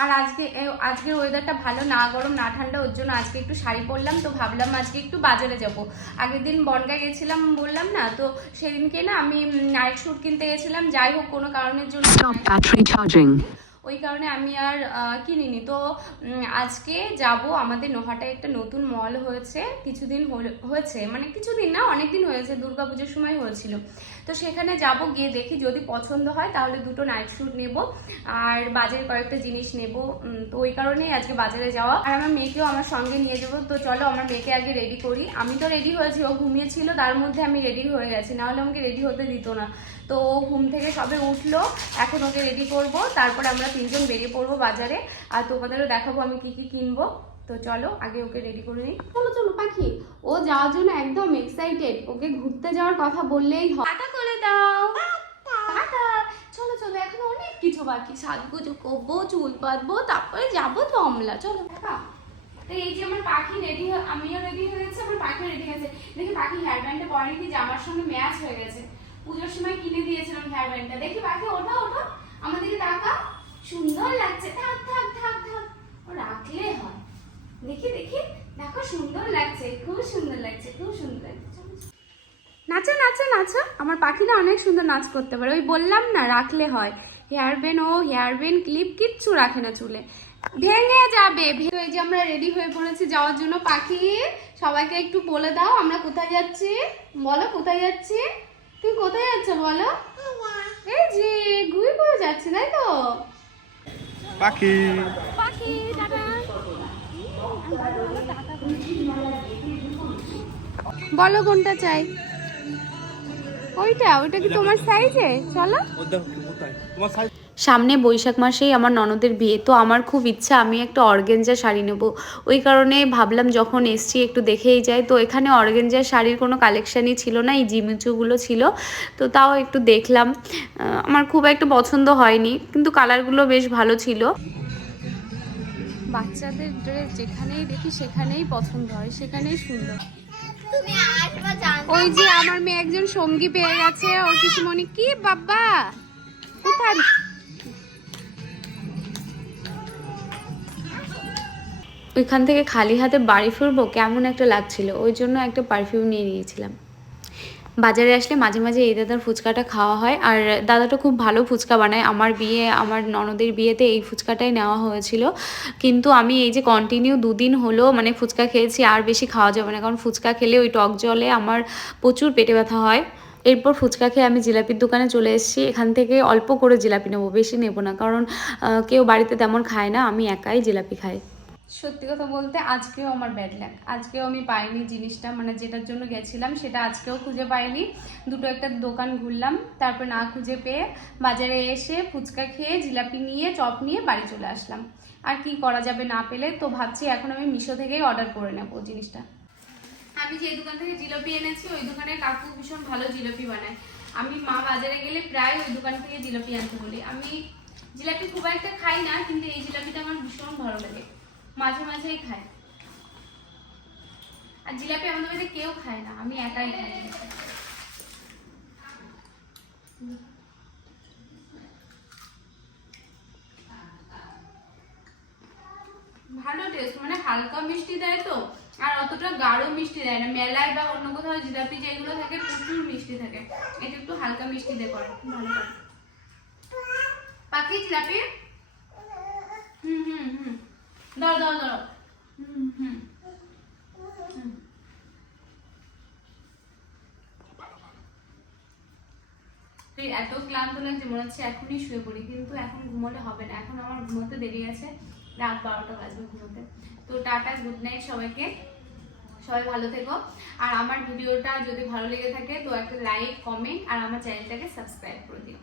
আর আজকের ওয়েদারটা ভালো, না গরম না ঠান্ডা, ওর জন্য আজকে একটু শাড়ি পরলাম। তো ভাবলাম আজকে একটু বাজারে যাব। আগের দিন বনগাঁ গেছিলাম বললাম না, তো সেদিনকে না আমি নাইট স্যুট কিনতে গেছিলাম। যাই হোক কোনো কারণের জন্য ওই কারণে আমি আর কিনিনি। তো আজকে যাব। আমাদের নোহাটায় একটা নতুন মল হয়েছে, কিছুদিন হয়েছে, মানে কিছুদিন না অনেকদিন হয়েছে, দুর্গাপুজোর সময় হয়েছিল। তো সেখানে যাব, গিয়ে দেখি যদি পছন্দ হয় তাহলে দুটো নাইট স্যুট নেব আর বাজারে কয়েকটা জিনিস নেব। তো ওই কারণেই আজকে বাজারে যাওয়া। আর আমার মেয়েকেও আমার সঙ্গে নিয়ে যাবো। তো চলো আমার মেয়েকে আগে রেডি করি। আমি তো রেডি হয়েছি, ও ঘুমিয়েছিল, তার মধ্যে আমি রেডি হয়ে গেছি, নাহলে আমাকে রেডি হতে দিত না। তো ও ঘুম থেকে সবে উঠলো, এখন ওকে রেডি করব, তারপর আমরা তিনজন বেরিয়ে পড়বো বাজারে। আর তোমাদেরও দেখাবো আমি কি কি কিনবো। তো চলো আগে ওকে রেডি করে নিই। চলো চলো পাখি, ও যাওয়ার জন্য একদম এক্সাইটেড। ওকে ঘুরতে যাওয়ার কথা বললেই হয়। টাটা করে দাও, টাটা। চলো চলো, এখন অনেক কিছু বাকি, সাজগুজু করবো, চুল বাঁধবো, তারপরে যাবো তো অমলা। চলো দেখা। তো এই যে আমার পাখি রেডি, আমিও রেডি হয়ে গেছি, আমার পাখি রেডি হয়েছে। দেখি পাখি হেয়ার ব্যান্ডটা পরে কি জামার সঙ্গে ম্যাচ হয়ে গেছে। পুজোর সময় কিনে দিয়েছিলাম হেয়ার ব্যান্ডটা। দেখি পাখি, ওঠো ওঠো, আমাদেরকে তাকা, সুন্দর লাগছে। থাক থাক থাক থাক, ও রাখলে হয়। দেখি দেখি, দেখো সুন্দর লাগছে, খুব সুন্দর লাগছে, খুব সুন্দর লাগছে। নাচো নাচো নাচো, আমার পাখিরা অনেক সুন্দর নাচ করতে পারে। ওই বললাম না, রাখলে হয়। হেয়ার ব্যান্ড, ও হেয়ার ব্যান্ড ক্লিপ কিচ্ছু রাখে না চুলে, ভেঙে যাবে। এই যে আমরা রেডি হয়ে পড়েছি যাওয়ার জন্য। পাখি সবাইকে একটু বলে দাও আমরা কোথায় যাচ্ছি, বলো কোথায় যাচ্ছি। তুমি কোথায় যাচ্ছ বলো? এই যে ঘুরে ঘুরে যাচ্ছি, তাই তো? পাখি পাখি টাটা। বলো কোনটা চাই? ওইটা কি তোমার সাইজে? চলো। সামনে বৈশাখ মাসেই আমার ননদের বিয়ে, তো আমার খুব ইচ্ছা আমি একটা অর্গেঞ্জা শাড়ি নেব। ওই কারণে ভাবলাম যখন এসছি একটু দেখেই যাই। তো এখানে অর্গেঞ্জা শাড়ির কোনো কালেকশানই ছিল না, এই জিমিচুগুলো ছিল। তো তাও একটু দেখলাম, আমার খুব একটা পছন্দ হয়নি, কিন্তু কালারগুলো বেশ ভালো ছিল। বাচ্চাদের ড্রেস যেখানেই দেখি সেখানেই পছন্দ হয়, সেখানেই সুন্দর। ওই যে আমার মেয়ে একজন সঙ্গী পেয়ে গেছে, ওর পিসিমণি। কি বাবা কোথায়? ওইখান থেকে খালি হাতে বাড়ি ফিরবো কেমন একটা লাগছিল, ওই জন্য একটা পারফিউম নিয়ে নিয়েছিলাম। বাজারে আসলে মাঝে মাঝে এই দাদার ফুচকাটা খাওয়া হয়, আর দাদাটা খুব ভালো ফুচকা বানায়। আমার ননদের বিয়েতে এই ফুচকাটাই নেওয়া হয়েছিল, কিন্তু আমি এই যে কন্টিনিউ 2 দিন হলো মানে ফুচকা খেয়েছি, আর বেশি খাওয়া যাবে না, কারণ ফুচকা খেলে ওই টক জলে আমার প্রচুর পেটে ব্যথা হয়। এরপর ফুচকা খেয়ে আমি জিলাপির দোকানে চলে এসেছি। এখান থেকে অল্প করে জিলাপি নেবো, বেশি নেবো না, কারণ কেউ বাড়িতে তেমন খায় না, আমি একাই জিলাপি খাই। সত্যি কথা বলতে আজকেও আমার ব্যাড লাক, আজকেও আমি পাইনি জিনিসটা, মানে যেটার জন্য গেছিলাম সেটা আজকেও খুঁজে পাইনি। দুটো একটা দোকান ঘুরলাম, তারপর না খুঁজে পেয়ে বাজারে এসে ফুচকা খেয়ে জিলাপি নিয়ে চপ নিয়ে বাড়ি চলে আসলাম। আর কি করা যাবে না পেলে, তো ভাবছি এখন আমি মিশো থেকেই অর্ডার করে নেবো জিনিসটা। আমি যে দোকান থেকে জিলাপি এনেছি ওই দোকানের কাকু ভীষণ ভালো জিলাপি বানায়। আমি মা বাজারে গেলে প্রায় ওই দোকান থেকে জিলাপি আনতে বলি। আমি জিলাপি খুব একটা খাই না, কিন্তু এই জিলাপিটা আমার ভীষণ ভালো লাগে, মাঝে মাঝেই খাই। আর জিলাপি আমাদের বাড়িতে কেউ খায় না, আমি একাই খাই। ভালো টেস্ট, মানে হালকা মিষ্টি দেয় তো, আর অতটা গাঢ় মিষ্টি দেয় না। মেলায় বা অন্য কোথাও জিলাপি যেগুলো থাকে প্রচুর মিষ্টি থাকে, এটা একটু হালকা মিষ্টি দিয়ে করে, ভালো করে। পাখি জিলাপি, দাও দাও দাও, এত ক্লান্ত লাগছে, মনে হচ্ছে এখনই শুয়ে পড়ি, কিন্তু এখন ঘুমোলে হবে না, এখন আমার ঘুমোতে দেরি আছে, রাত 12টা বাজবে ঘুমোতে। তো টাটা, গুড নাইট সবাইকে, সবাই ভালো থেকো। আর আমার ভিডিওটা যদি ভালো লেগে থাকে তো একটা লাইক, কমেন্ট আর আমার চ্যানেলটাকে সাবস্ক্রাইব করে দিও।